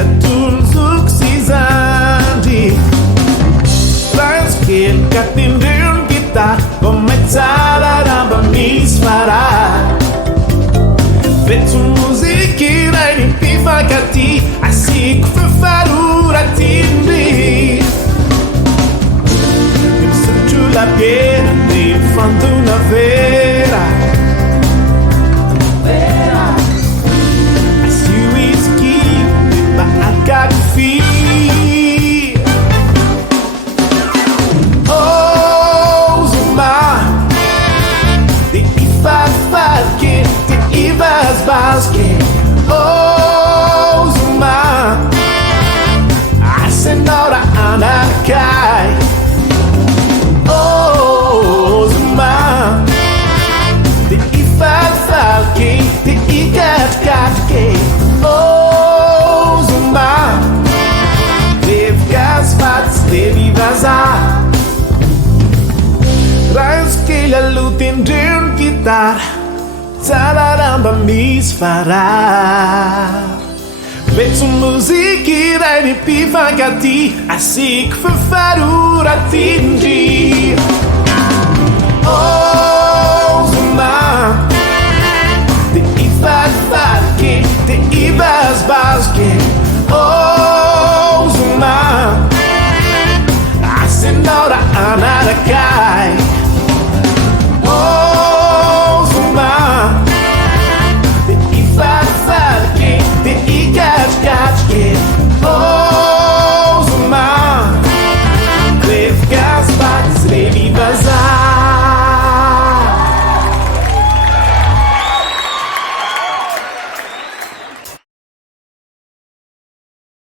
vida tudo o que cisande. Traz que ele catindeu guitarra, começar a ramba me disparar. Vês música e daí pifa a ti, assim que foi farura atender. Eu sento la piena, nem fanto na vera. Assim o whisky, pipa a café. Oh, Zoma, de Ifafalke, de Ivasbalske. Oh, Zoma, a senhora Ana cai. Oh, Zoma, de Ifafalke, de Igatgatke. Oh, Zoma, teve gasfats, teve vazar. Traz que a luta em guitarra, sararamba me disparar. Vês música e daí pifa a ti, assim que foi farura atingir. Oh,